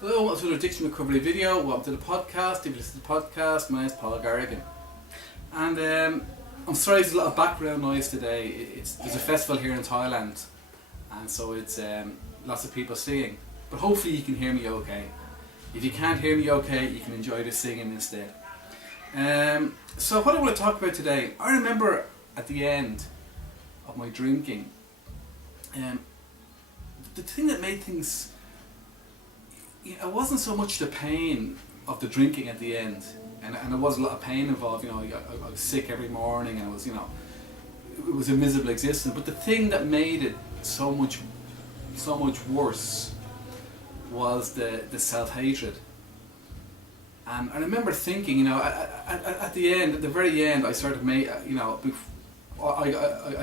Hello, welcome to another addiction recovery video. Welcome to the podcast. If you listen to the podcast, my name is Paul Garrigan. And I'm sorry there's a lot of background noise today. There's a festival here in Thailand, and so it's lots of people singing. But hopefully you can hear me okay. If you can't hear me okay, you can enjoy the singing instead. So what I want to talk about today, I remember at the end of my drinking, the thing that made things, it wasn't so much the pain of the drinking at the end, and there was a lot of pain involved. I was sick every morning, and it was a miserable existence. But the thing that made it so much worse was the self-hatred. And I remember thinking, at the very end, I started I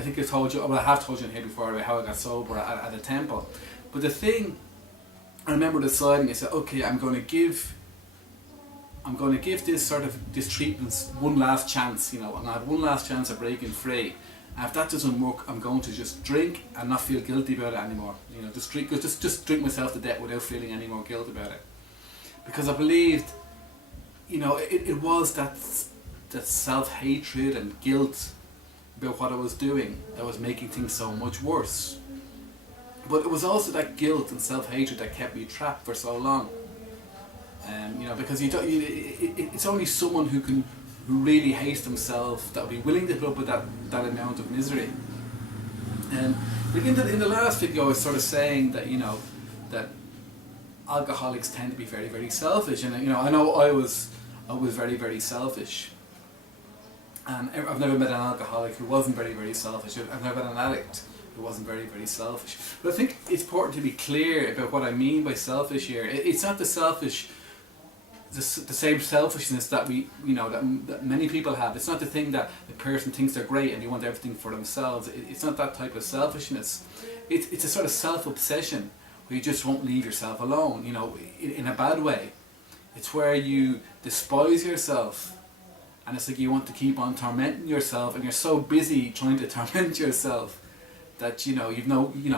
think I told you, well, I have told you in here before about how I got sober at a temple. But the thing, I remember deciding, I said, okay, I'm going to give this treatment one last chance. I'm going to have one last chance of breaking free. And if that doesn't work, I'm going to just drink and not feel guilty about it anymore. Just drink myself to death without feeling any more guilt about it. Because I believed, it was that self-hatred and guilt about what I was doing that was making things so much worse. But it was also that guilt and self-hatred that kept me trapped for so long. Because it's only someone who really hates themselves that will be willing to put up with that amount of misery. And in the last video, I was sort of saying that that alcoholics tend to be very, very selfish, and I know I was very, very selfish. And I've never met an alcoholic who wasn't very, very selfish. I've never met an addict who wasn't very, very selfish. But I think it's important to be clear about what I mean by selfish here. It's not the same selfishness that that many people have. It's not the thing that the person thinks they're great and they want everything for themselves. It's not that type of selfishness. It's a sort of self-obsession where you just won't leave yourself alone, in a bad way. It's where you despise yourself. And it's like you want to keep on tormenting yourself, and you're so busy trying to torment yourself that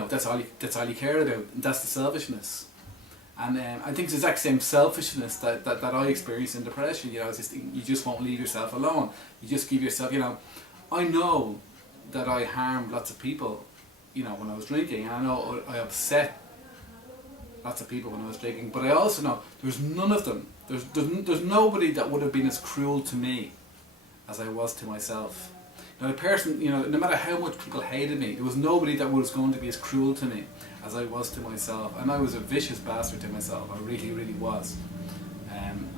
that's all you care about, and that's the selfishness. And I think it's the exact same selfishness that I experienced in depression. It's just, you just won't leave yourself alone. You just give yourself. I know that I harmed lots of people, when I was drinking, and I know I upset lots of people when I was drinking. But I also know there's none of them. There's nobody that would have been as cruel to me as I was to myself. The person, no matter how much people hated me, there was nobody that was going to be as cruel to me as I was to myself. And I was a vicious bastard to myself. I really, really was. And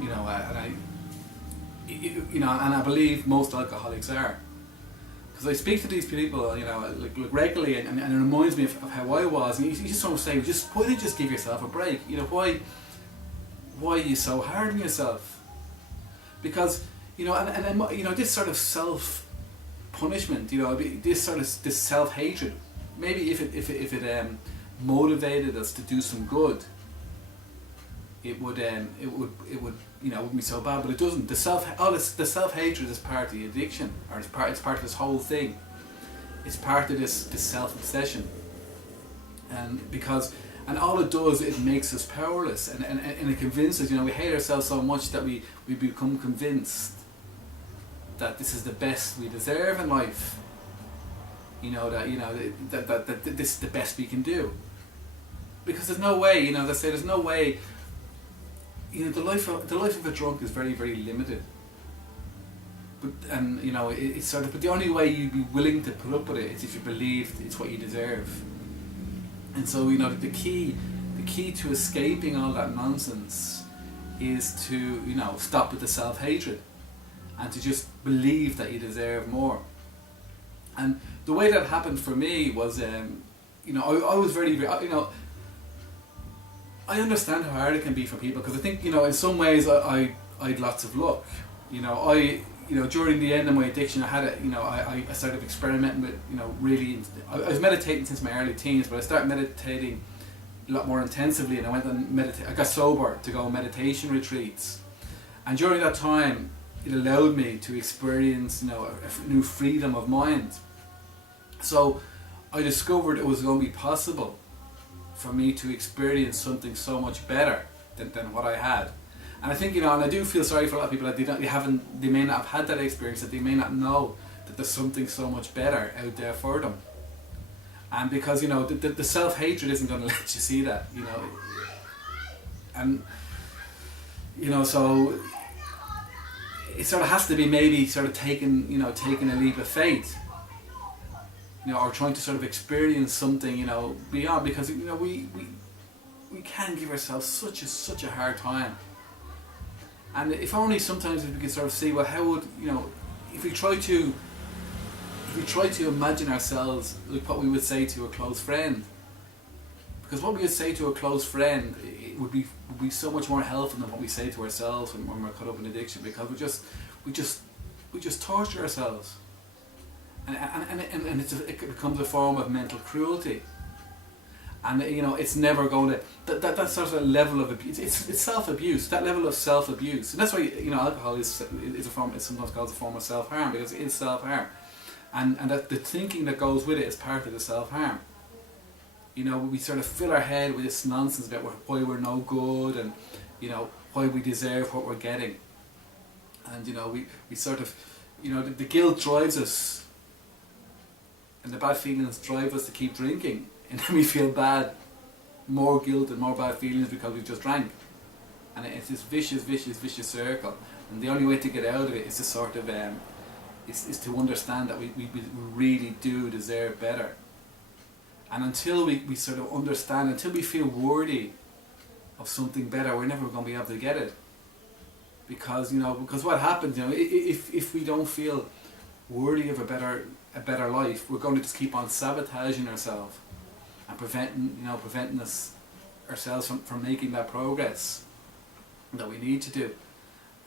I believe most alcoholics are. Because I speak to these people, like regularly, and it reminds me of how I was. And you just sort of say, why don't you just give yourself a break? Why are you so hard on yourself? Because this sort of self-punishment, this self-hatred, maybe if it motivated us to do some good, it wouldn't be so bad. But it doesn't. The self-hatred is part of the addiction, or it's part of this whole thing. It's part of this self-obsession, and all it does, it makes us powerless, and it convinces, we hate ourselves so much that we become convinced that this is the best we deserve in life. That this is the best we can do. Because there's no way, there's no way. The life of a drunk is very, very limited. But it's sort of. But the only way you'd be willing to put up with it is if you believed it's what you deserve. And so the key to escaping all that nonsense is to stop with the self-hatred and to just believe that you deserve more. And the way that happened for me was I was very I understand how hard it can be for people, because I think in some ways I had lots of luck. During the end of my addiction, I had I started experimenting with really. I was meditating since my early teens, but I started meditating a lot more intensively, and I went and I got sober to go on meditation retreats, and during that time, it allowed me to experience a new freedom of mind. So I discovered it was going to be possible for me to experience something so much better than what I had. And I think, and I do feel sorry for a lot of people that they may not have had that experience, that they may not know that there's something so much better out there for them. And because, the self-hatred isn't going to let you see that, And, so it sort of has to be maybe sort of taking a leap of faith, or trying to sort of experience something, beyond, because, we can give ourselves such a hard time. And if only sometimes we could sort of see, well, how would, if we try to imagine ourselves like what we would say to a close friend, because what we would say to a close friend, it would be so much more helpful than what we say to ourselves when we're caught up in addiction, because we just torture ourselves, and it becomes a form of mental cruelty. And it's never going to that sort of level of abuse. It's self-abuse. That level of self-abuse, and that's why alcohol is a form. It's sometimes called a form of self-harm, because it is self-harm, and that the thinking that goes with it is part of the self-harm. We sort of fill our head with this nonsense about why we're no good, and why we deserve what we're getting, and we sort of the guilt drives us, and the bad feelings drive us to keep drinking. And then we feel bad, more guilt and more bad feelings because we just drank. And it's this vicious circle. And the only way to get out of it is to sort of, is to understand that we really do deserve better. And until we sort of understand, until we feel worthy of something better, we're never going to be able to get it. Because what happens, if we don't feel worthy of a better life, we're going to just keep on sabotaging ourselves and preventing ourselves from making that progress that we need to do.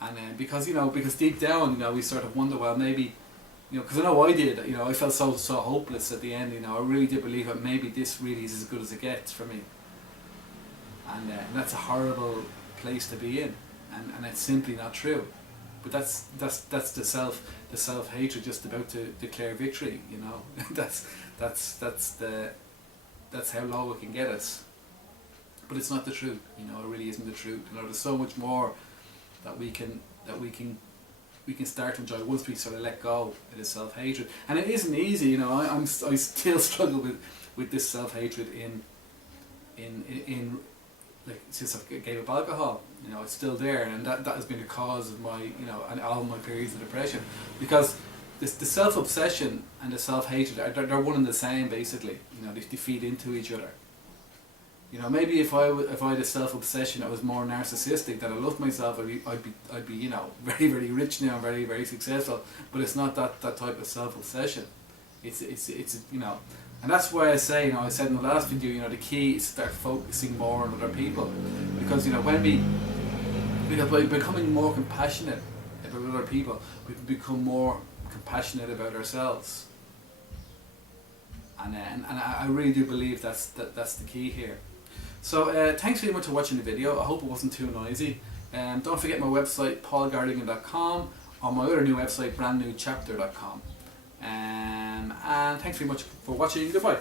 And because deep down, we sort of wonder, well, maybe, because I know I did, I felt so hopeless at the end. I really did believe that maybe this really is as good as it gets for me. And that's a horrible place to be in, and it's simply not true. But that's the self-hatred just about to declare victory. That's how low it can get us. But it's not the truth. It really isn't the truth. There's so much more that we can start to enjoy once we sort of let go of this self-hatred. And it isn't easy. I still struggle with this self-hatred in like since I gave up alcohol. It's still there, and that has been the cause of my and all my periods of depression, because the self-obsession and the self-hatred they're one and the same basically. They feed into each other. Maybe if I had a self-obsession that was more narcissistic, that I loved myself, I'd be very, very rich now, very, very successful. But it's not that type of self-obsession. It's and that's why I say, I said in the last video, the key is to start focusing more on other people, because by becoming more compassionate about other people, we can become more compassionate about ourselves. And I really do believe that's the key here. So thanks very much for watching the video. I hope it wasn't too noisy. Don't forget my website paulgardigan.com, or my other new website brandnewchapter.com. And thanks very much for watching. Goodbye.